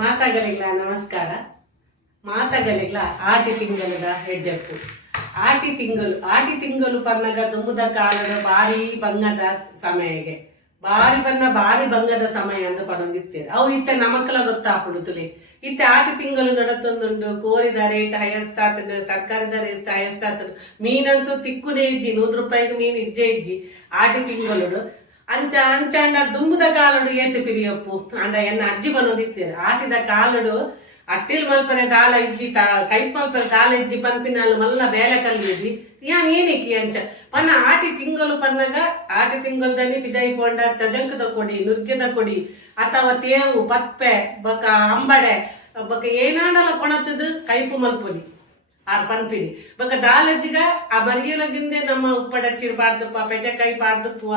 ಮಾತಾಗಲಿಲ್ಲ ನಮಸ್ಕಾರ. ಮಾತಾಗಲಿಲ್ಲ ಆಟಿ ತಿಂಗಳದ ಹೆಡ್ಡೆಪ್ಪು. ಆಟಿ ತಿಂಗಳು ಪನ್ನಗ ತುಂಬುದ ಕಾಲದ ಬಾರಿ ಬಂಗದ ಸಮಯಗೆ ಬಾರಿ ಬಂಗದ ಸಮಯ ಅಂತ ಪನ್ನೊಂದಿತ್ತೇವೆ. ಅವು ಇತ್ತೆ ನಮಕ್ಕಲ ಗೊತ್ತಾಪುಡು ತುಲಿ ಇತ್ತೆ ಆಟಿ ತಿಂಗಳು ನಡತೊಂದುಂಡು. ಕೋರಿದ ರೇಟ್ ಹೈಯೆಸ್ಟ್ ಆತನು, ತರಕಾರಿದ ರೇಟ್ ಹೈಯೆಸ್ಟ್ ಆತನು. ಮೀನಂತೂ ತಿಕ್ಕುನೇ ಇಜ್ಜಿ, 100 ರೂಪಾಯಿಗೆ ಮೀನು ಇಜ್ಜಿ ಆಟಿ ತಿಂಗಳು ಅಂಚಾಂಡ ದುಂಬುದ ಕಾಲಡು ಏತು ಪಿರಿಯಪ್ಪು ಅಂಡ ಎನ್ನ ಅಜ್ಜಿ ಬನ್ನೋದಿತ್ತೇನೆ. ಆಟಿದ ಕಾಲಡು ಅಟ್ಟಿಲ್ ಮಲ್ಪನೆ ದಾಲ ಇಜ್ಜಿ ಕೈಪ್ ಮಲ್ಪನೆ ದಾಲ ಇಜ್ಜಿ ಪನ್ಪಿನಲ್ಲಿ ಮಲ್ಲ ಬೇಲೆ ಕಲ್ಲಿದ್ದಿ ಯಾನ್ ಏನಕ್ಕೆ ಅಂಚ ಪನ್ನ ಆಟಿ ತಿಂಗಳು ಪನ್ನಗ ಆಟಿ ತಿಂಗಳದನಿ ಪಿದೈ ಪೋಂಡ ತಜಂಕದ ಕೊಡಿ, ನುರ್ಗೆದ ಕೊಡಿ, ಅಥವಾ ತೇವು ಪಪ್ಪೆ ಬಕ ಅಂಬಡೆ ಬಕ ಏನಾಡಲ ಕೊಣತದು ಕೈಪು ಮಲ್ಪೊಲಿ ಆರ್ ಪನ್ಪಿನಿ ಬಕ ದಾಲಜ್ಜಿಗ ಆ ಬರಿಯಲಗಿಂದೆ ನಮ್ಮ ಉಪ್ಪಡಚ್ಚಿರ್ ಪಾಡ್ದಪ್ಪ ಪೆಜಕಾಯಿ ಪಾಡ್ದಪ್ಪುವ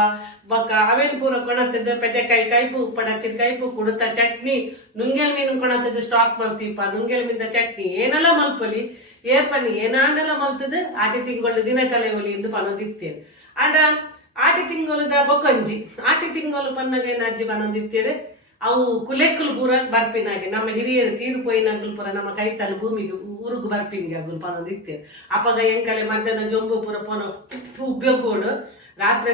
ಬಕ ಅವೇನ್ ಪೂರ ಕೊಣತದ್ದು ಪೆಜಕಾಯಿ ಕೈಪು ಉಪ್ಪಡಚ್ಚಿರ್ ಕೈಪು ಕುಡುತ್ತ ಚಟ್ನಿ ನುಂಗೆಲ್ ಮೀನು ಕೊಣತದ್ದು ಸ್ಟಾಕ್ ಮಲ್ತಿಪ್ಪ ನುಂಗೆಲ್ ಮೀನ್ದ ಚಟ್ನಿ ಏನೆಲ್ಲ ಮಲ್ಪೊಲಿ ಏರ್ಪಣ್ಣಿ ಏನಾನೆಲ್ಲ ಮಲ್ತದ್ದು ಆಟಿ ತಿಂಗಳು ದಿನ ಕಲೆ ಒಲಿ ಎಂದು ಪನ್ನೊಂದಿತ್ತೇನೆ. ಆಡ ಆಟಿ ತಿಂಗಳದ ಬೊಕೊಂಜಿ ಆಟಿ ತಿಂಗಳು ಪನ್ನಗ ಏನ ಅಜ್ಜಿ ಪನ್ನೊಂದಿತ್ತೇನೆ. ಅವು ಕುಲೆಕ್ಕಲು ಪೂರ ಬರ್ಪಿನಾಗೆ ನಮ್ಮ ಹಿರಿಯರು ತೀರು ಪೋಯಿನಾಗಲು ಪೂರ ನಮ್ಮ ಕೈತಲು ಭೂಮಿಗೆ ಊರುಗು ಬರ್ಪಿನ್ಗೆ ಅಗುಲು ಪನ್ನೊಂದಿತ್ತೇವೆ. ಅಪ್ಪಗ ಎಂಕಲೆ ಮಧ್ಯಾಹ್ನ ಜೊಂಬು ಪೂರ ಪೋನ ಉಬ್ಬೆಂಪೋಡು ರಾತ್ರಿ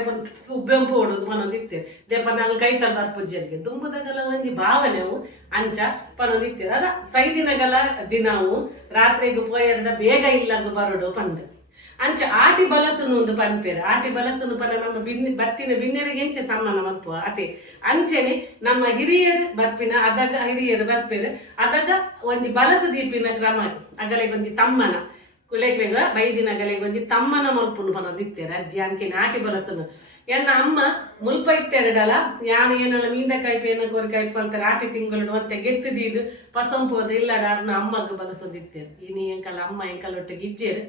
ಉಬ್ಬೆಂಪು ಓಡುದು ಪನ್ನೊಂದಿತ್ತೇವೆ. ದೇಪ ನಾವು ಕೈತಲು ಬರ್ಪುಜ್ಜರಿಗೆ ದುಂಬುದಗಲ ಒಂಜಿ ಭಾವನೆವು ಅಂಚ ಪನ್ನೊಂದಿತ್ತೇವೆ. ಅದ ಸೈದಿನಗಲ ದಿನವು ರಾತ್ರಿಗೆ ಪೋಯರ್ದ ಬೇಗ ಇಲ್ಲಗು ಬರೋಡು ಪಂದು ಅಂಚ ಆಟಿ ಬಲಸುನು ಒಂದು ಪನ್ಪೇರು. ಆಟಿ ಬಲಸುನು ಪನ ನಮ್ಮ ಬತ್ತಿನ ಬಿನ್ನರಿಗೆ ಎಂಚ ಸಮ್ಮಾನ ಮಲ್ಪುವ ಅತೆ ಅಂಚನೆ ನಮ್ಮ ಹಿರಿಯರು ಬರ್ಪಿನ ಅದಾಗ ಹಿರಿಯರು ಬರ್ಪೇರು ಅದಾಗ ಒಂದು ಬಲಸು ದೀಪಿನ ಕ್ರಮ ಅಗಲೆಗೆ ಒಂದು ತಮ್ಮನ ಕುಲೆಗ್ಲೆಗ ಬೈದಿನ ಅಗಲೆಗೆ ಒಂದು ತಮ್ಮನ ಮಲ್ಪುನು ಪನೋದಿತ್ತೇರು ಅಜ್ಜಿ ಅಂಕೇನೆ ಆಟಿ ಬಲಸುನು ಎನ್ನ ಅಮ್ಮ ಮುಲ್ಪ ಇತ್ತೆರಡಲ್ಲ ಯಾನು ಏನಲ್ಲ ಮೀಂದ ಕೈಪು ಏನ ಕೋರಿ ಕೈಪು ಅಂತಾರೆ. ಆಟಿ ತಿಂಗಳು ಮತ್ತೆ ಗೆತ್ತದೀದು ಪಸಂಪೋದು ಇಲ್ಲಡ ಅರ್ನ ಅಮ್ಮಗ ಬಲಸೋದಿತ್ತೇರು. ಇನಿ ಎಂಕಲ್ಲ ಅಮ್ಮ ಎಂಕಲ್ಲೊಟ್ಟಿಗೆ ಇಜ್ಜೇರು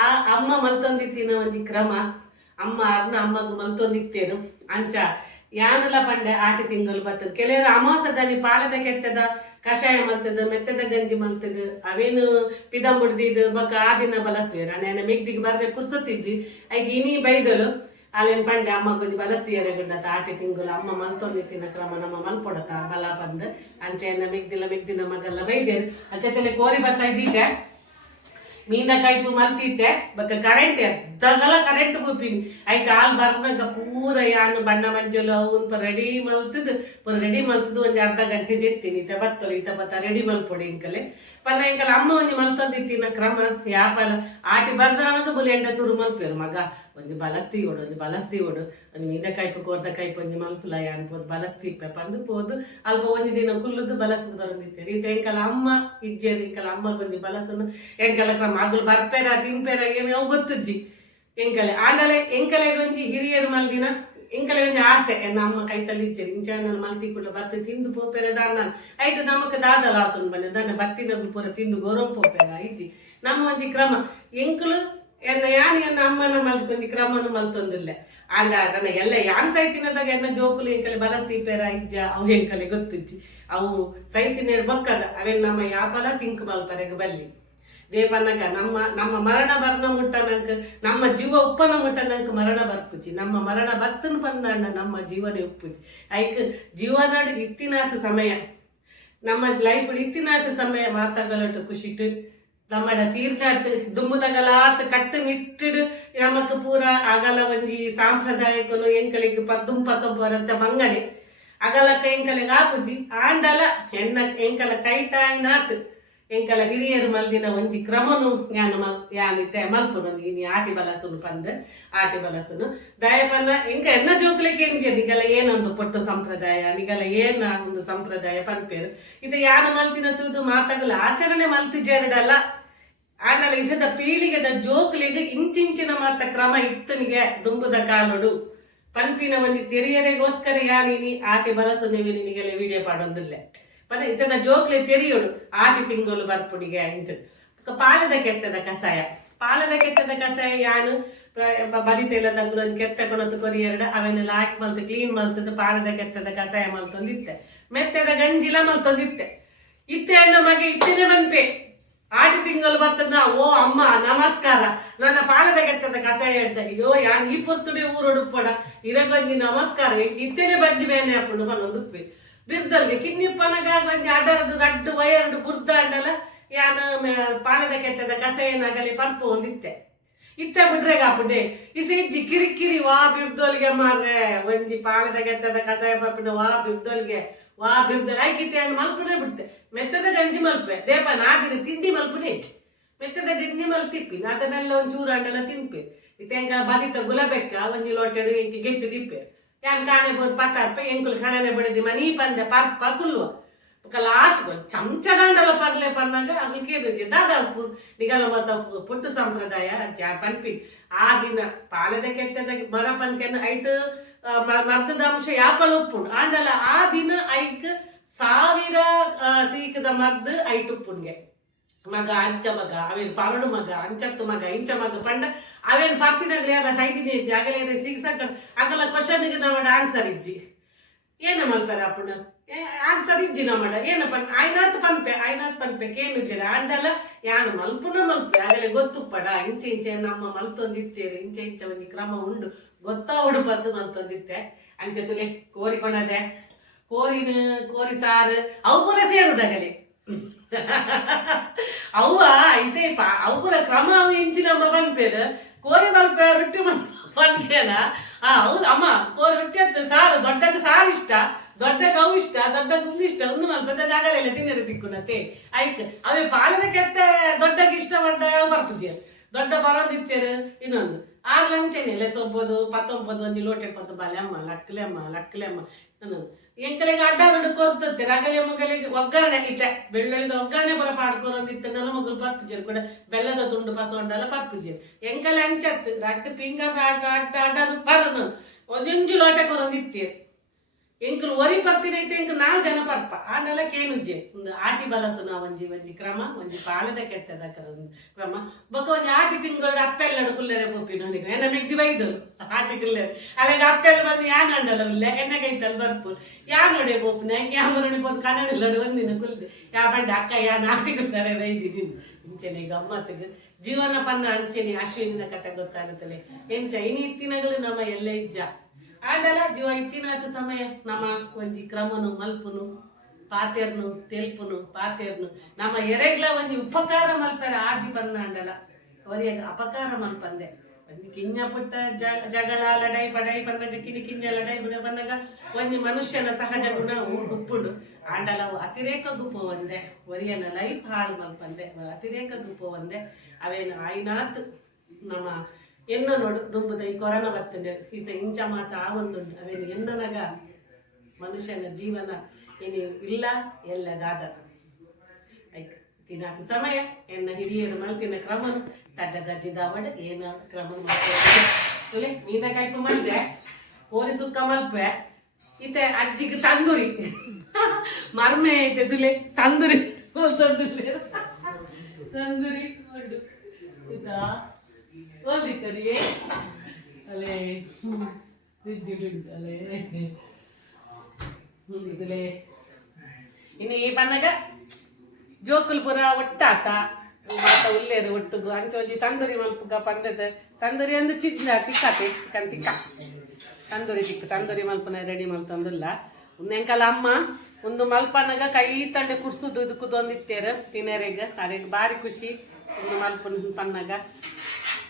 ಆ ಅಮ್ಮ ಮಲ್ತೊಂದಿತ್ತಿನ ಒಂಜಿ ಕ್ರಮ ಅಮ್ಮ ಅರ್ನ ಅಮ್ಮಗು ಮಲ್ತೊಂದಿತ್ತೇನು ಅಂಚ ಯಾನೆಲ್ಲ ಪಂಡೆ ಆಟಿ ತಿಂಗಳು ಬರ್ತದೆ. ಕೆಲವರು ಅಮಾಸದಲ್ಲಿ ಪಾಲದ ಕೆತ್ತದ ಕಷಾಯ ಮಲ್ತದ, ಮೆತ್ತದ ಗಂಜಿ ಮಲ್ತದ, ಅವೇನು ಪಿದಂಬುಡ್ದಿದ್ದು ಬಕ ಆ ದಿನ ಬಲಸ್ವೇರು ಅಣ್ಣ ಮೆಗ್ದಿಗೆ ಬರ್ರೆ ಪುರ್ಸೊತ್ತಿಜ್ಜಿ ಐಗ ಇನಿ ಬೈದಲು ಅಲ್ಲೇನು ಪಂಡೆ ಅಮ್ಮಗೊಂದು ಬಲಸ್ತಿಯರಗುಂಡತ ಆಟಿ ತಿಂಗಳು ಅಮ್ಮ ಮಲ್ತೊಂದಿತ್ತಿನ ಕ್ರಮ ನಮ್ಮ ಮಲ್ಪೊಡತ ಬಲ ಬಂದು ಅಂಚ ಎನ್ನ ಮೆಗ್ದಿನ ಮಗಲ್ಲ ಬೈದೇರು ಅಂಚತೆಲೆ ಕೋರಿ ಬಸ್ ಇದ್ದಿದ್ದೆ ಮೀನ ಕೈಪು ಮಲ್ತಿದ್ದೆ ಬಕ್ಕ ಕರೆಂಟ್ ಎದ್ದಗಲ ಕರೆಂಟ್ ಬೂಪಿನಿ ಐ ಕಾಲ್ ಬರ್ನಾಗ ಪೂರ ಯಾನು ಬಣ್ಣ ಮಂಜಲು ಅವು ರೆಡಿ ಮಲ್ತದ್ದು ಒಂದು ಅರ್ಧ ಗಂಟೆ ಜೆತ್ತೀನಿ ಈತ ಬತ್ತಲು ಈತ ಬತ್ತ ರೆಡಿ ಮಲ್ಪೊಡಿ ಇಂಕಲೆ ಪನ್ನ ಇಂಕಲ ಅಮ್ಮ ಒಂಜಿ ಮಲ್ತೊಂದಿತ್ತಿನ ಕ್ರಮ ಯಾಪಲ ಆಟಿ ಬರ್ನಾಗ ಬುಲಿ ಎಂಡ ಸುರು ಮಲ್ಪೇರು ಮಗ ಒಂಜಿ ಬಲಸ್ತಿ ಓಡು ಒಂದು ಮೀದ ಕೈಪು ಕೋರ್ದ ಕೈಪು ಒಂಜಿ ಮಲ್ಪುಲ ಅನ್ಬೋದು ಬಲಸ್ತಿಪ್ಪೆ ಪಂದು ಪೋದು ಅಲ್ಪ ಒಂಜಿ ದಿನ ಕುಲ್ಲುದು ಬಲಸದು ಬರಂದಿತ್ತೇರು ಈತ ಎಂಕಲ ಅಮ್ಮ ಇಜ್ಜೇರು ಇಂಕಲ ಅಮ್ಮಗೊಂಜಿ ಬಲಸನು ಎಂಕಲ ಕ್ರಮ ಅಗಲು ಬರ್ಪೇರ ತಿಂಪೇರ ಏನೋ ಗೊತ್ತುಜ್ಜಿ ಎಂಕಲೆ ಆಂಡಲೆ ಎಂಕಲೆಗೊಂಜಿ ಹಿರಿಯರು ಮಲ್ದಿನ ಎಂಕಲೆ ಒಂಜಿ ಆಸೆ ಎನ್ನ ಅಮ್ಮ ಕೈತಲ್ಲಿ ಇಜ್ಜೇರು ಇಂಚಾನಲ್ ಮಲ್ತಿ ಕೂಡ ಬತ್ತ ತಿಂದು ಪೋಪೇರ ದಾನ ಐಟು ನಮಕ್ ದಾದ ಲಾಸನ್ ಬನ್ನಿ ದನ್ನ ಬತ್ತಿನಗಳು ಪೂರ ತಿಂದು ಗೋರಂ ಪೋಪೇರ ಇಜ್ಜಿ ನಮ್ಮ ಒಂಜಿ ಕ್ರಮ ಎಂಕಲು ಎನ್ನ ಯಾನ್ ಎನ್ನ ಅಮ್ಮನ ಮಲ್ಕೊಂಜಿ ಕ್ರಮನು ಮಲ್ತೊಂದಿಲ್ಲ ಆಂಡ ನನ್ನ ಎಲ್ಲ ಯಾನ್ ಸೈತಿನದಾಗ ಎನ್ನ ಜೋಕುಲು ಎಂಕಲೆ ಬಲಸ್ತಿಪೇರ ಇಜ್ಜ ಅವು ಎಂಕಲೆ ಗೊತ್ತಿಜ್ಜಿ ಅವು ಸೈತಿನ ಬಕ್ಕದ ಅವೆನ್ ನಮ್ಮ ಯಾಪಲ ತಿಂಕ್ ಮಲ್ಪರೆಗೆ ಬಲ್ಲಿ ದೇಪನ್ನಗ ನಮ್ಮ ಮರಣ ಬರ್ನ ಮುಟ್ಟನಂಕ ನಮ್ಮ ಜೀವ ಉಪ್ಪನ ಮುಟ್ಟನಂಕ ಮರಣ ಬರ್ಪುಜಿ ನಮ್ಮ ಮರಣ ಬತ್ತನ್ ಬಂದಣ್ಣ ನಮ್ಮ ಜೀವನ ಉಪ್ಪುಜಿ ಐಕ್ ಜೀವನ ಇತ್ತಿನಾಥ ಸಮಯ ನಮ್ಮ ಲೈಫ್ ಇತ್ತಿನಾಥ ಸಮಯ ಮಾತಾಗಲಟ್ಟು ಖುಷಿಟ್ಟು ನಮ್ಮಡ ತೀರ್ನಾತ್ ದುಂಬುದಗಲಾತ್ ಕಟ್ಟು ನಿಟ್ಟಿಡು ನಮಕ್ ಪೂರ ಅಗಲ ಒಂಜಿ ಸಾಂಪ್ರದಾಯಿಕನು ಎಂಕಲಿಗೆ ಪತ್ತೊಂಬರಂತ ಮಂಗನೆ ಅಗಲಕ್ಕ ಎಂಕಲಿಗೆ ಆಪುಜಿ ಆಂಡಲ ಎನ್ನ ಎಂಕಲ ಕೈಟಾಯ್ನಾತ್ ಎಂಕಲ ಹಿರಿಯರು ಮಲ್ದಿನ ಒಂಜಿ ಕ್ರಮನು ಯಾನಿತ್ತೆ ಮಲ್ಪುನು ನೀನು ಆಟಿ ಬಲಸುನು ಪಂದ್ ಆಟಿ ಬಲಸುನು ದಯಪನ್ನ ಎಂಕ ಎನ್ನ ಜೋಕ್ಲಿಕ್ಕೆ ಎಂಜೆ ನಿಗಲ ಏನೊಂದು ಪೊಟ್ಟು ಸಂಪ್ರದಾಯ ನಿಗಲ ಏನ ಒಂದು ಸಂಪ್ರದಾಯ ಪನ್ಪೇರು ಇದು ಯಾನ ಮಲ್ತಿನ ತೂದು ಮಾತಾಗಲ ಆಚರಣೆ ಮಲ್ತಿಜೆರಡಲ್ಲ ಆನಲ ಇಸದ ಪೀಳಿಗೆದ ಜೋಕ್ಲಿಗೆ ಇಂಚಿಂಚಿನ ಮಾತ ಕ್ರಮ ಇತ್ತನಿಗೆ ದುಂಬುದ ಕಾಲೊಡು ಪನ್ಪಿನ ಒಂದು ತೆರಿಯರೆಗೋಸ್ಕರ ಯಾನಿನಿ ಆಟಿ ಬಲಸುನು ನಿನಗೆಲ್ಲ ವಿಡಿಯೋ ಪಾಡೊಂದಿಲ್ಲ ಪದ ಇತದ ಜೋಕ್ಲೆ ತೆರಿಯೋಡು ಆಟಿ ತಿಂಗಳು ಬರ್ಪುಡಿಗೆ ಇಂಚು ಪಾಲದ ಕೆತ್ತದ ಕಷಾಯ ಯಾನು ಬದಿತೆಲ್ಲ ತಗ್ಲು ಕೆತ್ತ ಕೊಣತ್ತು ಕೊರಿಯರ್ಡ ಅವೆನ್ನೆಲ್ಲ ಹಾಕಿ ಮಲ್ತು ಕ್ಲೀನ್ ಮಲ್ತದ್ದು ಪಾಲದ ಕೆತ್ತದ ಕಷಾಯ ಮಲ್ತೊಂದಿತ್ತೆ ಮೆತ್ತದ ಗಂಜಿಲ ಮಲ್ತೊಂದಿತ್ತೆ ಇತ್ತೆ ಅಣ್ಣ ಮಗೆ ಇತ್ತಿನ ಬಂಪೆ ಆಟಿ ತಿಂಗಳು ಬರ್ತದ ಓ ಅಮ್ಮ ನಮಸ್ಕಾರ ನನ್ನ ಪಾಲದ ಕೆತ್ತದ ಕಷಾಯ ಅಯ್ಯೋ ಯಾನ್ ಈ ಪೊರ್ತುಡೆ ಊರೊಡುಪ್ಪಡ ಇರಗೊಂಜಿ ನಮಸ್ಕಾರ ಇತ್ತೇನೆ ಬಜ್ಜಿ ಬೇನೆ ಹಾಕೊಂಡು ಬಂದೊಂದುಪ್ಪೆ ಬಿರ್ದಲ್ಗೆ ಕಿನ್ನಿಪ್ಪನಗ ಬಂದು ಅದರದ್ದು ರಡ್ಡು ವಯರ್ಡು ಬುರ್ದ ಅಂಡಲ ಯಾನು ಪಾನದ ಕೆತ್ತದ ಕಸ ಏನಾಗಲಿ ಪರ್ಪು ಒಂದಿತ್ತೆ ಇತ್ತೆ ಬಿಡ್ರೆ ಕಾಪುಡೆ ಇಸಿ ಇಜ್ಜಿ ಕಿರಿಕಿರಿ ವಾ ಬಿರ್ದೋಲ್ಗೆ ಮಾರ್ರೆ ಒಂಜಿ ಪಾನದ ಕೆತ್ತದ ಕಸಾಯ ಪಪ್ಪಿನ ವಾ ಬಿರ್ದಲ್ ಐಕಿತ್ತೆ ಅನ್ನು ಮಲ್ಪುನೇ ಬಿಡ್ತೆ ಮೆತ್ತದ ಗಂಜಿ ಮಲ್ಪೆ ದೇಪ ನಾದಿನ ತಿಂಡಿ ಮಲ್ಪುನೇ ಹೆಚ್ಚು ಮೆತ್ತದ ಗಂಜಿ ಮಲ್ತಿಪ್ಪಿ ಅದನ್ನೆಲ್ಲ ಒಂದು ಚೂರು ಅಂಡೆಲ್ಲ ತಿನ್ಪೆ ಇತ್ತೆಂಕ ಬದಿತ ಗುಲಬೆಕ್ಕ ಒಂಜಿ ಲೋಟೆಡು ಎಂಕಿ ಗೆತ್ತು ತಿಪ್ಪೆ ಯಾನ್ ಕಾಣೆ ಬೋದು ಪತ್ತಾರ್ಪ ಎಂಕುಲ್ ಕಣನೆ ಬಡಿದಿ ಮನಿ ಪಂದೆ ಪರ್ಪ ಕುಲ್ವ ಲಾಸ್ಟ್ ಚಮಚ ಗಂಡಲ ಪರ್ಲೆ ಪನ್ನಾಗ ಅವಳಿಗೆ ಬೇಜೆ ದಾದ ನಿಗಲ ಮತ್ತ ಪುಟ್ಟು ಸಂಪ್ರದಾಯ ಪನ್ಪಿ ಆ ದಿನ ಪಾಲದ ಕೆತ್ತದ ಮರ ಪನ್ಕೆನ ಐಟ್ ಮರ್ದದ ಅಂಶ ಯಾಪಲ್ ಉಪ್ಪುಂಡು ಆಂಡಲ ಆ ದಿನ ಐಕ್ 1000 ಸೀಕದ ಮರ್ದ್ ಐಟ್ ಉಪ್ಪುನ್ಗೆ ಮಗ ಅಂಚ ಮಗ ಅವೇನು ಪರಡು ಮಗ ಅಂಚತ್ತು ಮಗ ಇಂಚ ಮಗ ಪಂಡ ಅವೇನು ಪರ್ತಿನಾಗ್ಲಿ ಅಲ್ಲ ಸೈದಿನಿ ಇಜ್ಜಿ ಆಗಲೇ ಸಿಗ್ಸಕ್ಕ ಆಗಲ್ಲ ಕ್ವಶನ್ಗೆ ನಮ್ಮ ಆನ್ಸರ್ ಇಜ್ಜಿ ಏನ ಮಲ್ಪರ ಅಪ್ಪಣ ಆನ್ಸರ್ ಇಜ್ಜಿ ನಮ್ಮಡ ಏನ ಪನ್ ಆಯ್ನಾತ್ ಪನ್ಪೆ ಕೇಮಿಜ್ಜಿರ ಅಂಡಲ್ಲ ಯಾನು ಮಲ್ಪೆ ಆಗಲೇ ಗೊತ್ತುಪ್ಪಡ ಇಂಚೆ ನಮ್ಮ ಮಲ್ತೊಂದಿತ್ತೇರಿ ಇಂಚೆ ಒಂದು ಕ್ರಮ ಉಂಡು ಗೊತ್ತಾ ಉಡುಪದ್ದು ಮಲ್ತೊಂದಿತ್ತೆ ಅಂಚೆ ತುಲೆ ಕೋರಿಕೊಂಡದೆ ಕೋರಿ ಸಾರು ಅವು ಪುರ ಸೇರುಡಗಲಿ ಅವ್ವ ಇದೇ ಅವು ಪುರ ಕ್ರಮ ಅವು ಇಂಚಿನ ಪನ್ಪೇರು ಕೋರಿ ಮಲ್ಪೆ ರೊಟ್ಟಿ ಪನ್ಪೇನ ಹೌದು ಅಮ್ಮ ಕೋರಿ ರೊಟ್ಟಿ ಅಂತ ಸಾರು ದೊಡ್ಡದು ಸಾರು ಇಷ್ಟ ದೊಡ್ಡ ಅವು ಇಷ್ಟ ದೊಡ್ಡ ಗುಂಡು ಇಷ್ಟ ಒಂದು ಮಲ್ಪದ ಜಾಗಲೆಲ್ಲ ತಿನ್ನರು ತಿಕ್ಕುನತೆ ಐಕ್ ಅವೇ ಪಾಲದ ಕೆತ್ತ ದೊಡ್ಡಗೆ ಇಷ್ಟ ಪಡ್ಡ ಬರ್ಪುಜಿ ದೊಡ್ಡ ಬರೋದಿತ್ತೇರು ಇನ್ನೊಂದು 6 ಲಂಚೆನೆ ಸೊಬ್ಬದು 19 ಒಂಜಿ ಲೋಟೆ ಪತ್ತು ಬಾಲೆಮ್ಮ ಲಕ್ಕಲೆ ಅಮ್ಮ ಇನ್ನೊಂದು ಎಂಕಲೆಗೆ ಅಡ್ಡ ಕೊರ್ತತ್ತೆ ರಗಲೆ ಮಗಲಿಗೆ ಒಗ್ಗರಣೆ ಇತ್ತೆ ಬೆಳ್ಳುಳ್ಳಿದ ಒಗ್ಗರಣೆ ಬರ ಪಾಡ್ಕೊರೊಂದಿತ್ತು ನನ್ನ ಮಗಲು ಪರ್ಪುಜರು ಕೂಡ ಬೆಲ್ಲದ ತುಂಡು ಪಸೊಂಡಲ್ಲ ಪರ್ಪುಜರು ಎಂಕಲೆ ಅಂಚತ್ತು ರಟ್ಟು ಪಿಂಗ ಅಡ್ಡ ಪರನು ಒಂದಿಂಜು ಲೋಟೆ ಕೊರೊಂದಿತ್ತೀರಿ ಎಂಕಲು ಒರಿ ಪರ್ತಿನೈತೆ ಎಂಕ್ 4 ಜನ ಪರ್ಪ ಆನೆಲ್ಲ ಕೇನುಜ್ಜೆ ಒಂದು ಆಟಿ ಬಲಸು ನಾ ಒಂಜಿ ಕ್ರಮ ಒಂಜಿ ಪಾಲದ ಕೆತ್ತದ ಕ್ರಮ ಬೊಕ ಒಂಜಿ ಆಟಿ ತಿಂಗಳು ಅಪ್ಪೆಲ್ಲಡು ಕುಲ್ಲೆರೆ ಪೊಪ್ಪಿನ ಎನ್ನ ಮೆಗ್ದಿ ಬೈದು ಆಟಿ ಕುಲ್ಲೆರೆ ಅಲ್ಲಿಗೆ ಅಪ್ಪೆಲ್ಲ ಬಂದು ಯಾನ್ ಅಂಡಲ್ಲ ಉಲ್ಲೆ ಎಣ್ಣೆ ಕೈತಲ್ಲಿ ಬರ್ಪು ಯಾನೊಡೆ ಪೋಪಿನ ಹೆಂಗೆ ಯಾಮರೊಡೆ ಪೋದು ಕನ್ನಡಿಲ್ಲಡು ಒಂದಿನ ಕುಲ್ದೆ ಯಾ ಬಂಡ ಅಕ್ಕ ಯಾನ್ ಆಟಿ ಕುಲ್ಲೆರೆ ಬೈದಿನಿ ಇಂಚೆನೆ ಗಮ್ಮತ್ತಿಗೆ ಜೀವನ ಪನ್ನ ಅಂಚೆನೆ ಅಶ್ವಿನಿನ ಕತೆ ಗೊತ್ತಾಗುತ್ತಲೆ ಎಂಚ ಇನಿ ಇತ್ತಿನಗಳು ನಮ್ಮ ಎಲ್ಲ ಇಜ್ಜ ಆಡಲ ಜೀವ ಇತ್ತಿನಾತ ಸಮಯ ನಮ್ಮ ಒಂಜಿ ಕ್ರಮನು ಮಲ್ಪುನು ಪಾತೆರ್ನು ತೆಲ್ಪುನು ಪಾತೆರ್ನು ನಮ್ಮ ಎರೆಗ್ಲ ಒಂಜಿ ಉಪಕಾರ ಮಲ್ಪರ ಆಜಿ ಬಂದ ಅಂಡಲ ಅವರಿಗೆ ಅಪಕಾರ ಮಲ್ಪಂದೆ ಒಂಜಿ ಕಿಂಜ ಪುಟ್ಟ ಜಗಳ ಲಡೈ ಬಡೈ ಬಂದಾಗ ಕಿಂಜ ಲಡೈ ಬಂದಾಗ ಒಂಜಿ ಮನುಷ್ಯನ ಸಹಜ ಗುಣ ಉಪ್ಪುಂಡು ಆಂಡಲ ಅತಿರೇಕ ಗುಪ್ಪ ಒಂದೆ ಒರಿಯನ ಲೈಫ್ ಹಾಳು ಮಲ್ಪಂದೆ ಅತಿರೇಕ ಗುಪ್ಪ ಒಂದೆ ಅವೇನು ಆಯ್ನಾತ್ ನಮ್ಮ ಎನ್ನ ನೋಡು ದುಂಬುದ ಈ ಕೊರೋನಾ ಬರ್ತದೆ ಈಸ ಇಂಚ ಮಾತ ಆ ಒಂದುಂಟು ಅವೇನು ಎನ್ನನಗ ಮನುಷ್ಯನ ಜೀವನ ಏನು ಇಲ್ಲ ಎಲ್ಲ ದಾದ ಐಕ್ ತಿನ್ನಾತ ಸಮಯ ಎನ್ನ ಹಿರಿಯರು ಮಲ್ತಿನ ಕ್ರಮನು ತಡ್ಡದಜ್ಜಿದಾವಡ್ ಏನ ಕ್ರಮ ಮಾಡ್ತೇವೆ ಮೀನ ಕಾಯ್ಪು ಮಲ್ದೆ ಕೋರಿ ಸುಕ್ಕ ಮಲ್ಪೆ ಇತ್ತೆ ಅಜ್ಜಿಗೆ ತಂದೂರಿ ಮರ್ಮೆ ಐತೆ ತುಲೆ ತಂದೂರಿ ತಂದೂರಿ ನೋಡು ಇದಾ ಓದಿತ್ತರಿಗೆ ಅಲ್ಲೇ ವಿದ್ಯುಡುಂಟಲೆ ಇದಲೆ ಇನ್ನು ಈ ಬಣ್ಣಗ ಜೋಕುಲ್ ಪುರ ಒಟ್ಟಾತ ಮಾತ ಉಲ್ಲೇರು ಒಟ್ಟುಗು ಅಂಚೊಂಜಿ ತಂದೂರಿ ಮಲ್ಪುಗ ಪಂದದ ತಂದೂರಿ ಅಂದು ಚಿಕ್ಕ ತಿಕ್ಕತೆ ಚಿಕ್ಕನ್ ತಿಕ್ಕ ತಂದೂರಿ ಮಲ್ಪನ ರೆಡಿ ಮಲ್ತಂದಿಲ್ಲ ಒಂದೆಂಕಲ ಅಮ್ಮ ಒಂದು ಮಲ್ಪನಾಗ ಕೈ ತಂಡೆ ಕುಡ್ಸುದು ಇದಕ್ಕೂದೊಂದಿತ್ತೇರು ತಿನ್ನರೆಗ ಅರೆಗೆ ಭಾರಿ ಖುಷಿ ಒಂದು ಮಲ್ಪನ ಪನ್ನಾಗ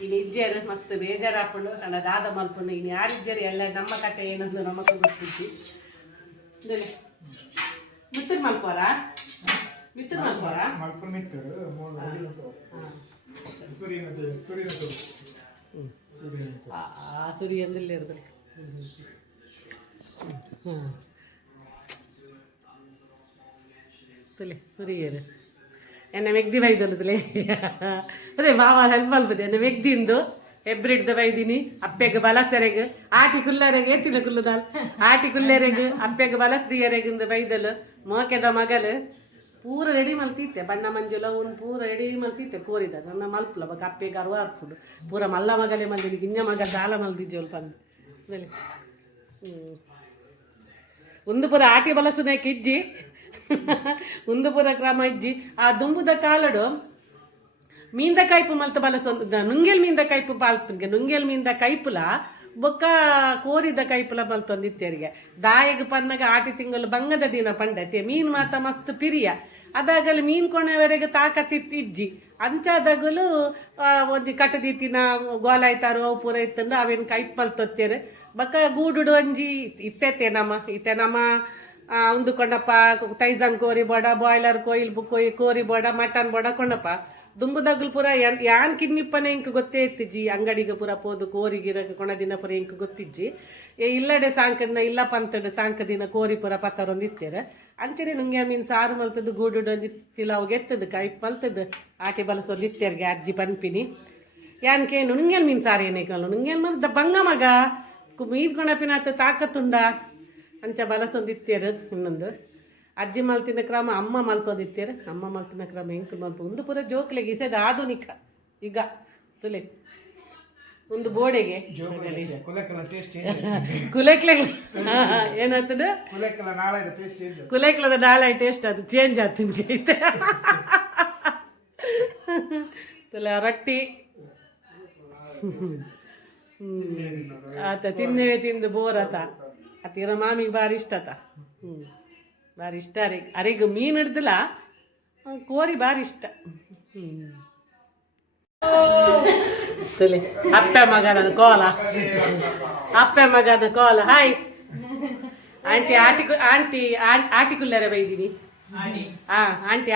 ಇನ್ನು ಇಜ್ಜೇರು ಮಸ್ತ್ ಬೇಜಾರು ಹಾಕೊಂಡು ನನ್ನ ದಾದ ಮಲ್ಪುಂಡು ಇನ್ನು ಯಾರಿಜ್ಜರು ಎಲ್ಲ ನಮ್ಮ ಕತೆ ಏನಂದು ನಮಗೂ ಗೊತ್ತಿತ್ತು ಮಿತ್ರ ಮಲ್ಪೋರ ಸುರಿ ಎಂದಿಲ್ಲ ಇರ್ಬೇಕು ತುಲೆ ಸುರಿಯರು ಎನ್ನ ಮೆಗ್ದಿ ಬೈದಲ್ಲದಲೆ ಅದೇ ಬಾವ ಹೆಲ್ಪ್ ಮಲ್ಪದೆ ಎನ್ನ ಮೆಗ್ದಿಂದು ಹೆಬ್ರಿಡ್ದ ಬೈದಿನಿ ಅಪ್ಪೆಗೆ ಬಲಸರೆಗೆ ಆಟಿ ಕುಲ್ಲರೆಗೆ ಎತ್ತಿನ ಕುಲ್ಲುದಾಲ್ ಆಟಿ ಕುಲ್ಲೆರೆಗೆ ಅಪ್ಪೆಗೆ ಬಲಸ್ದಿಯರೆಗಿಂದು ಬೈದಲು ಮೋಕೆದ ಮಗಲು ಪೂರ ರೆಡಿ ಮಲ್ತಿತ್ತೆ ಬಣ್ಣ ಮಂಜುಲ ಒಂದು ಪೂರ ರೆಡಿ ಮಲ್ತಿತ್ತೆ ಕೋರಿದ ನನ್ನ ಮಲ್ಪುಲ ಬಕ ಅಪ್ಪೆಗೆ ಅರುವ ಅರ್ಪುಡು ಪೂರ ಮಲ್ಲ ಮಗಲೇ ಮಲ್ದಿನಿ ಗಿಂಜ ಮಗ ದಾಲ ಮಲ್ದಿಜ್ಜೋಲ್ ಪಂದು ಒಂದು ಪೂರ ಆಟಿ ಬಲಸುನಕ್ಕೆ ಇಜ್ಜಿ ಒಂದು ಪೂರ ಕ್ರಮ ಇಜ್ಜಿ ಆ ದುಂಬುದ ಕಾಲಡು ಮೀಂದ ಕೈಪು ಮಲ್ತ ಬಲಸೊಂದು ನುಂಗೆಲ್ ಮೀಂದ ಕೈಪು ಪಾಲ್ಪನ್ಗೆ ನುಂಗೆಲ್ ಮೀಂದ ಕೈಪುಲ ಬೊಕ್ಕ ಕೋರಿದ ಕೈಪುಲ ಮಲ್ತೊಂದಿತ್ತೇರಿಗೆ ದಾಯಗ ಪನ್ನಗ ಆಟಿ ತಿಂಗಳು ಬಂಗದ ದಿನ ಪಂಡತೆ ಮೀನು ಮಾತ ಮಸ್ತ್ ಪಿರಿಯ ಅದಾಗಲಿ ಮೀನು ಕೊನೆವರೆಗೆ ತಾಕತ್ತಿತ್ತು ಇಜ್ಜಿ ಅಂಚಾದಾಗಲು ಒಂಜಿ ಕಟ್ಟದಿತ್ತಿನ ಗೋಲಾಯ್ತಾರು ಅವು ಪೂರ ಇತ್ತಂದ್ರೆ ಅವೇನು ಕೈಪ್ ಮಲ್ತೊತ್ತೇರು ಬೊಕ್ಕ ಗೂಡುಡು ಒಂಜಿ ಇತ್ತೆ ನಮ್ಮ ಒಂದು ಕೊಂಡಪ್ಪ ತೈಜನ್ ಕೋರಿ ಬೋಡ ಬಾಯ್ಲರ್ ಕೋರಿ ಬೋಡ ಮಟನ್ ಬೋಡ ಕೊಂಡಪ್ಪ ದುಂಬುದಾಗಲು ಪೂರ ಯಾನ್ ಕಿನ್ನಿಪ್ಪನೆ ಇಂಕ ಗೊತ್ತೇ ಇತ್ತಿಜ್ಜಿ ಅಂಗಡಿಗೆ ಪೂರ ಪೋದು ಕೋರಿಗಿರ ಕೊಣದಿನ ಪೂರ ಇಂಕ ಗೊತ್ತಿಜ್ಜಿ ಇಲ್ಲಡೆ ಸಾಂಕದಿನ ಇಲ್ಲ ಪಂತಡು ಸಾಂಕದಿನ ಕೋರಿ ಪೂರ ಪತ್ತರೊಂದು ಇತ್ತೇರ ಅಂಚನೆ ನುಂಗೆ ಮೀನು ಸಾರು ಮಲ್ತದ್ದು ಗೂಡುಡು ಒಂದು ತಿಲಾವು ಎತ್ತದು ಕೈಪ್ ಮಲ್ತದ್ದು ಆಟಿ ಬಲಸೊಂದು ಇತ್ತೇರ್ಗೆ ಅಜ್ಜಿ ಪನ್ಪಿನಿ ಯಾನ್ಕೇನು ನುಂಗೇನು ಮೀನು ಸಾರು ಏನೇ ಕಲ್ಲು ನುಂಗೇನು ಮಲ್ದ ಬಂಗ ಮಗ ಮೀನು ಕೊಣಪಿನ ಆತ ತಾಕತ್ತುಂಡ ಅಂಚ ಬಲಸೊಂದಿತ್ತೇರು ಇನ್ನೊಂದು ಅಜ್ಜಿ ಮಲ್ತಿನ ಕ್ರಮ ಅಮ್ಮ ಮಲ್ಪೋದಿತ್ತೇರು ಅಮ್ಮ ಮಲ್ತಿನ ಕ್ರಮ ಎಂಕು ಮಲ್ಪ ಒಂದು ಪೂರ ಜೋಕ್ಲೆಗೆ ಇಸೆದ ಆಧುನಿಕ ಈಗ ತುಲೆ ಒಂದು ಬೋಡೆಗೆ ಕುಲೆಕ್ಲೆ ಏನಾಗ್ತದೆ ಕುಲೆಕ್ಲದ ನಾಳೆ ಟೇಸ್ಟ್ ಅದು ಚೇಂಜ್ ಆಗ್ತದೆ ಐತೆ ತುಲೆ ರೊಟ್ಟಿ ಆತ ತಿಂದೇವೆ ತಿಂದು ಬೋರ್ ಆತ ಅತ್ತಿರ ಮಾಮಿಗೆ ಭಾರಿ ಇಷ್ಟ ಆತ ಭಾರಿ ಇಷ್ಟ ಅರೆಗೆ ಮೀನು ಹಿಡ್ದಿಲ್ಲ ಕೋರಿ ಭಾರಿ ಇಷ್ಟ ತುಲೆ ಅಪ್ಪೆ ಮಗನ ಕೋಲ ಹಾಯ್ ಆಂಟಿ ಆಟಿಕುಲ್ಲರೆ ಬೈದೀನಿ ಆಂಟಿ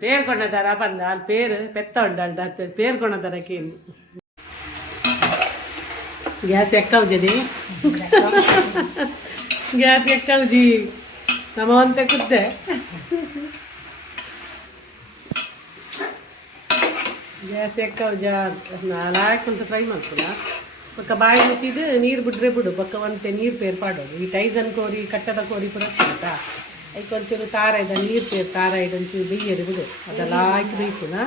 పేరు కొన్నదారా పంద వాళ్ళ పేరు పెద్ద ఉండాలి పేరు కొన్నదారా కేను గ్యాస్ ఎక్కవు జది ಗ್ಯಾಸ್ ಎಕ್ಕಲ್ಜಿ ನಮ್ಮವಂತೆ ಕುದ್ದೆ ಗ್ಯಾಸ್ ಎಕ್ಕವು ನಾಲ್ಕು ಫ್ರೈ ಮಾಡ್ತೀನ ಪಕ್ಕ ಬಾಯಿ ಮುಚ್ಚಿದ್ದು ನೀರು ಬಿಡ್ರೆ ಬಿಡು ಪಕ್ಕ ಒಂತೆ ನೀರು ಪೇರು ಪಾಡೋದು ಈ ಟೈಸನ್ ಕೋರಿ ಕಟ್ಟದ ಕೋರಿ ಪುರ ಆಯ್ತಾ ಐಕ್ ಒಂಚೂರು ಖಾರ ಇದ್ದ ನೀರು ಪೇರು ಖಾರ ಇದ್ದ ಒಂಚೂರು ಬೇಯರು ಬಿಡು ಅದೆಲ್ಲ ಹಾಕಿ ಬೇಯ್ತುನಾ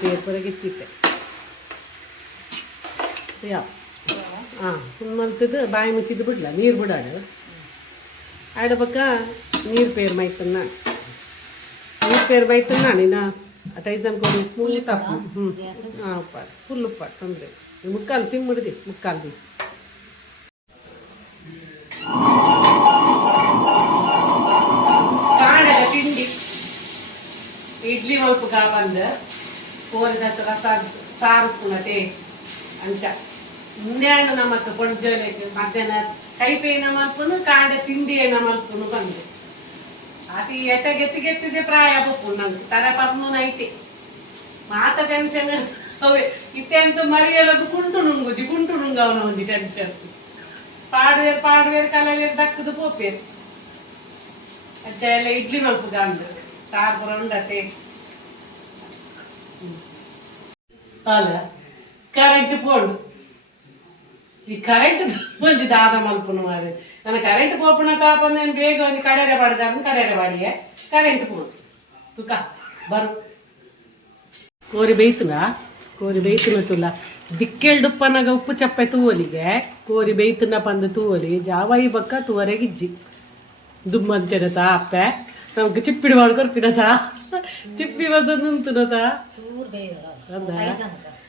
ಪೇರು ಪುರ ಗಿತ್ತಿತ್ತೆ ಯಾವ ಮಲ್ತದ್ದು ಬಾಯಿ ಮುಚ್ಚಿದ್ದು ಬಿಡ್ಲ ನೀರು ಬಿಡಾಡು ಆಡ ಪಕ್ಕ ನೀರು ಪೇರು ಮೈತನ್ನ ನೀರು ಪೇರು ಮೈತನ್ನ ನೀನು ಟೈಸನ್ ಕೋರಿ ಸ್ಮೂತ್ ತಪ್ಪು ಉಪ್ಪಾಡು ಫುಲ್ ಉಪ್ಪಾಡು ತೊಂದರೆ ಮುಕ್ಕಾಲು ಸಿಮ್ ಹಿಡ್ದಿ ಮುಕ್ಕಾಲು ಕಾಣದ ತಿಂಡಿ ಇಡ್ಲಿ ಮಲ್ಪು ಬಂದ ಕೋರಿದ ರಸ ಸಾರು ಪುನತೆ ಅಂಚ ಮುಂದೆಣ್ಣು ನಮ್ಮಕ್ಕ ಪೊಂಜೋಲೆಗೆ ಮಧ್ಯಾಹ್ನ ಕೈಪೇನ ಮಲ್ಪನು ಕಾಂಡ ತಿಂಡಿಯೇನ ಮಲ್ಪನು ಬಂದೆ ಅತಿ ಎತ್ತಗೆತ್ತಿದೆ ಪ್ರಾಯ ಪಪ್ಪು ನಂಗೆ ತರ ಪರ್ನು ನೈಟಿ ಮಾತ ಟೆನ್ಷನ್ ಅವೇ ಇತ್ತೆಂತ ಮರಿಯಲ್ಲದು ಕುಂಟು ನುಂಗ ಅವನ ಒಂದು ಟೆನ್ಷನ್ ಪಾಡುವೇರು ಕಲವೇರು ದಕ್ಕದು ಪೋಪೇರು ಅಜ್ಜ ಎಲ್ಲ ಇಡ್ಲಿ ಮಲ್ಪು ಗಾಂದು ಸಾರು ಪುರ ಉಂಡತೆ ಅಲ್ಲ ಕರೆಂಟ್ ಪೋಡು ಈ ಕರೆಂಟ್ ಒಂಜಿ ದಾದ ಮಲ್ಪುನು ಮಾರಿ ನನ್ನ ಕರೆಂಟ್ ಪೋಪುನ ತಾಪನ ಬೇಗ ಒಂದು ಕಡೆರೆ ಬಾಡಿಗೆ ಕರೆಂಟ್ ಪೋಡು ತುಕ ಬರು ಕೋರಿ ಬೇಯ್ತುನ ತುಲ್ಲ ದಿಕ್ಕೆಳ್ಡುಪ್ಪನಾಗ ಉಪ್ಪು ಚಪ್ಪೆ ತೂವಲಿಗೆ ಕೋರಿ ಬೇಯ್ತುನ ಪಂದು ತೂವಲಿ ಜಾವಾಯಿ ಬಕ್ಕ ತೂವರೆಗಿಜ್ಜಿ ದುಮ್ಮಂತೆನತ ಅಪ್ಪೆ ನಮ್ಗೆ ಚಿಪ್ಪಿಡಿ ಮಾಡ್ಕೊರ್ಪಿನತ ಚಿಪ್ಪಿ ಬಸೊಂದು ಉಂತುನತ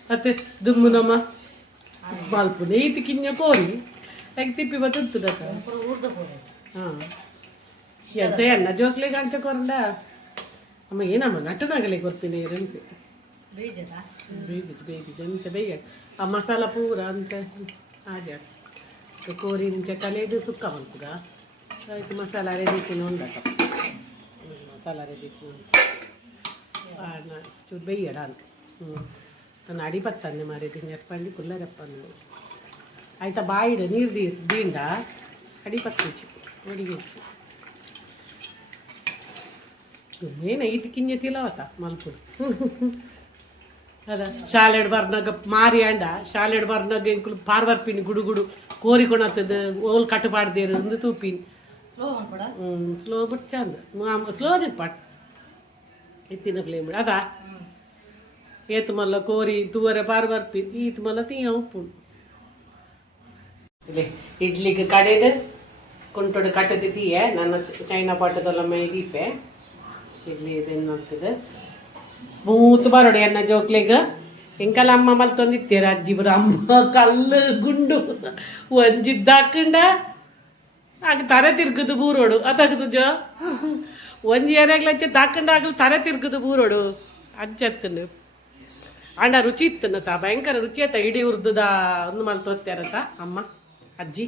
ಮತ್ತೆ ದುಮ್ಮು ನಮ್ಮ ಮಲ್ಪು ನೇಯ್ತು ಕಿನ್ಯ ಕೋರಿ ಯಾಕೆ ತಿಪ್ಪಿ ಬತ್ತುನತ ಎಲ್ಸ ಎಣ್ಣ ಜೋಕ್ಲಿಗೆ ಅಂಚ ಕೊರಂಡ ಅಮ್ಮ ಏನಮ್ಮ ನಟನಾಗಲಿ ಕೊರ್ಪಿನ ರೆಂಪಿ ಬೇಯ್ದು ಎಂತ ಬೇಯ ಆ ಮಸಾಲ ಪೂರ ಅಂತ ಹಾಗೆ ಕೋರಿ ಇಂಚ ಕಲೆದು ಸುಕ್ಕ ಮಲ್ಪುಗ ಆಯ್ತು ಮಸಾಲ ರೆಡಿ ಉಂಡಕ ಮಸಾಲ ರೆಡಿ ಚೂರು ಬೇಯ್ಯಡ ನಾನು ಅಡಿ ಬತ್ತನ್ನೆ ಮಾರಿದ್ದೀನಿ ಎಪ್ಪಂಡಿ ಕುಲ್ಲರಪ್ಪನ್ನು ಆಯ್ತಾ ಬಾಯಿಡ ನೀರು ದೀಂಡ ಅಡಿ ಪತ್ತಿಚ್ಚು ಅಡಿಗೆ ಹೆಚ್ಚು ಏನ ಈತ ಕಿನ್ಯ ತಿಲವತ್ತ ಮಲ್ಪುಡು ಅದ ಶಾಲೆಡ್ ಬರ್ನಾಗ ಮಾರಿ ಅಂಡ ಶಾಲೆಡ್ ಬರ್ನಾಗ ಇಂಕ್ಲು ಪಾರ್ವರ್ಪಿನಿ ಗುಡುಗುಡು ಕೋರಿ ಕೊಣತ್ತದ ಓಲ್ ಕಟ್ಟಬಾರ್ದೇರು ಒಂದು ತೂಪಿನಿ ಸ್ಲೋ ಬಿಟ್ಟು ಚಂದ ಸ್ಲೋ ನಿಟ್ಪಾಟ್ ಎತ್ತಿನ ಫ್ಲೇಮ್ ಅದಾ ಏತು ಮಲ್ಲ ಕೋರಿ ತೂವರೆ ಪಾರ್ವರ್ಪಿ ಈತು ಮಲ್ಲ ತೀಯ ಉಪ್ಪು ಇಡ್ಲಿಗೆ ಕಡೆದು ಕುಂಟುಡು ಕಟ್ಟದಿದ್ದೀಯೆ ನನ್ನ ಚೈನಾ ಪಾಟದಲ್ಲ ಮೇಗಿಪ್ಪೆ ಇಲ್ಲಿ ಇದೇನು ನೋಡ್ತಿದ್ದೆ ಸ್ಮೂತ್ ಬರೋಡಿ ಅನ್ನ ಜೋಕ್ಲಿಗೆ ಎಂಕಲ್ಲ ಅಮ್ಮ ಮಲ್ತೊಂದಿತ್ತೀರ ಅಜ್ಜಿ ಬರ ಅಮ್ಮ ಕಲ್ಲು ಗುಂಡು ಒಂಜಿದ್ದಾಕಂಡ ಆಗ ತರೆ ತಿರ್ಗದು ಬೂರೋಡು ಅದಾಗ ಸುಜೋ ಒಂಜಿ ಏನಾಗ್ಲಚ್ಚೆ ತಾಕಂಡ ಆಗ್ಲು ತರೆ ತಿರ್ಗದು ಬೂರೋಡು ಅಜ್ಜತ್ತನು ಅಣ್ಣ ರುಚಿ ಇತ್ತನತ ಭಯಂಕರ ರುಚಿ ಆಯ್ತಾ ಇಡೀ ಉರ್ದುದ ಒಂದು ಮಲ್ತೋತ್ಯಾರತ ಅಮ್ಮ ಅಜ್ಜಿ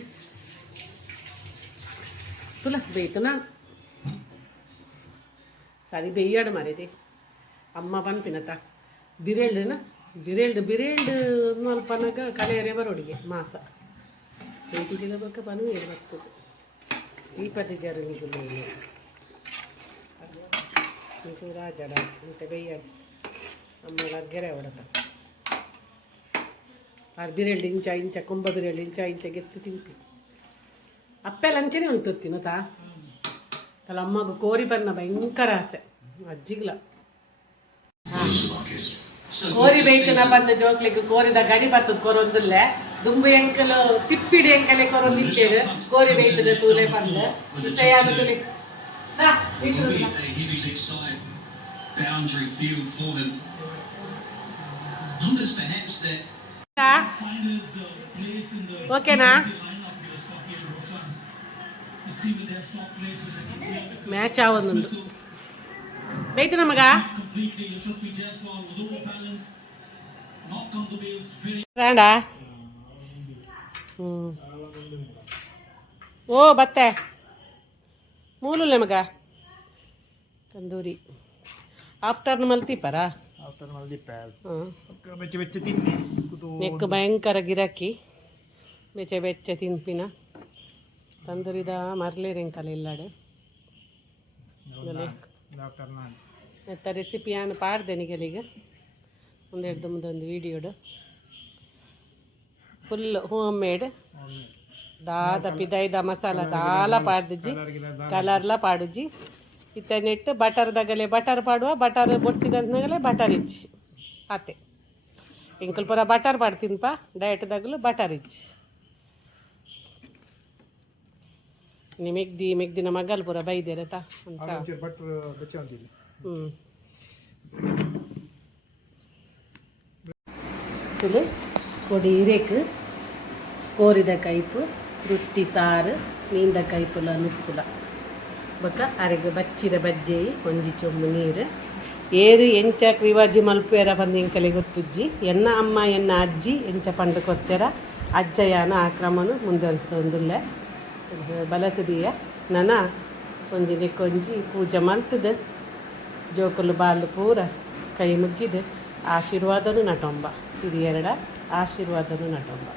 ತುಲ ಬೇಯ್ತು ನಾನು ಸರಿ ಬೇಯ್ಯಾಡು ಮಾರಿದೆ ಅಮ್ಮ ಬಂತಿನತ ಬಿರೇಳ್ನ ಬಿರೇಳ್ಡು ಮಲ್ಪನಾಗ ಕಲೆಯರೆ ಬರೋಡಿಗೆ ಮಾಸ ಬೇಯ್ತಿಗೆ ಬಕ್ಕ ಬನು ಏನು ಬರ್ತದೆ 20 ಜರನಿಗೂ ಚೂರ ಜಡ ಮತ್ತೆ ಬೇಯ್ಯಾಡು ಅಮ್ಮಗ ಗೆರೆ ಹೊಡತ ಆ ಬಿರೇಳ್ಡು ಇಂಚ ಕೊಂಬ ಬಿರೇಳ್ಡು ಇಂಚ ಗೆತ್ತು ತಿಂಪಿ ಅಪ್ಪೆಲ್ಲ ಅಂಚೆನೇ ಉಳ್ತೊತ್ತಿನತಾ ಅಲ್ಲ ಅಮ್ಮಗ ಕೋರಿ ಬನ್ನ ಭಯಂಕರ ಆಸೆ ಅಜ್ಜಿಗ್ಲ ಕೋರಿ ಬೈತನ ಬಂದ ಜೋಕ್ಲಿಗೆ ಕೋರಿದ ಗಡಿ ಬರ್ತದ ಕೊರೊಂದುಲ್ಲೆ ದುಂಬು ಎಂಕಲು ತಿಪ್ಪಿಡಿ ಎಂಕಲೆ ಕೊರೊಂದಿತ್ತೇರು ಕೋರಿ ಬೈತನ ತೂಲೆ ಬಂದ ಸಯಾದ ತುಲಿ ಓಕೆನಾ ಮ್ಯಾಚ್ ಆವೊಂದುಂಡು ಬೈತು ನಮಗ ರಾಂಡ ಓ ಬತ್ತೆ ಮೂಲುಲ್ಲೆ ಮಗ ತಂದೂರಿ ಆಫ್ಟರ್ನೂನ್ ಮಲ್ತಿಪ್ಪರ ನೆಕ್ಕು ಭಯಂಕರ ಗಿರಾಕಿ ಬೆಚ್ಚ ತಿನ್ಪಿನ ತಂದೂರಿದ ಮರ್ಲೇರೆಂಕಲ ಇಲ್ಲಾಡೆ ಮತ್ತು ರೆಸಿಪಿ ನಾನು ಪಾಡ್ದೆ ನಿಗಲಿಗೆ ಒಂದೆರಡು ಮುಂದೊಂದು ವೀಡಿಯೋಡು ಫುಲ್ ಹೋಮ್ ಮೇಡ್ ದಾದ ಪಿದೈದ ಮಸಾಲ ದಾಲ ಪಾಡ್ದಿಜ್ಜಿ ಕಲರ್ಲ ಪಾಡುಜ್ಜಿ ಇತ್ತ ನೆಟ್ಟು ಬಟರ್ದಾಗಲೇ ಬಟರ್ ಪಾಡುವ ಬಟರ್ ಬೊಡ್ಸಿದಂತನಾಗಲೇ ಬಟರ್ ಇಚ್ಚಿ ಆತೆ ಇಂಕಲ್ ಪೂರ ಬಟರ್ ಪಾಡ್ತೀನಪ್ಪ ಡಯಟ್ದಾಗಲೂ ಬಟರ್ ಇಚ್ಚಿ ಮೆಗ್ದಿನ ಮಗಲ್ ಪೂರ ಬೈದೇರತ ತುಳು ಕೊಡಿ ಹಿರೇಕು ಕೋರಿದ ಕೈಪು ರೊಟ್ಟಿ ಸಾರು ಮೀನ್ದ ಕೈಪುಲ ನುಕ್ಕುಲ ಬೊಕ್ಕ ಅರೆಗೆ ಬಚ್ಚಿರ ಬಜ್ಜೆಯಿ ಒಂಜಿ ಚೊಂಬು ನೀರು ಏರು ಎಂಚ ಕ್ರಿವಾಜಿ ಮಲ್ಪೇರ ಬಂದು ಇಂಕಲೆ ಗೊತ್ತುಜ್ಜಿ ಎನ್ನ ಅಮ್ಮ ಎನ್ನ ಅಜ್ಜಿ ಎಂಚ ಪಂಡು ಕೊತ್ತೆರ ಅಜ್ಜಯ್ಯನ ಆಕ್ರಮನು ಮುಂದುವರಿಸೊಂದುಲ್ಲೆ ಬಲಸದಿಯ ನನ ಒಂಜಿಗೆ ಕೊಂಜಿ ಪೂಜೆ ಮಲ್ತದೆ ಜೋಕುಲು ಬಾಲು ಪೂರ ಕೈ ಮುಗ್ಗಿದೆ ಆಶೀರ್ವಾದನು ನಟೊಂಬ ಇದು ಎರಡ ಆಶೀರ್ವಾದನು ನಟೊಂಬ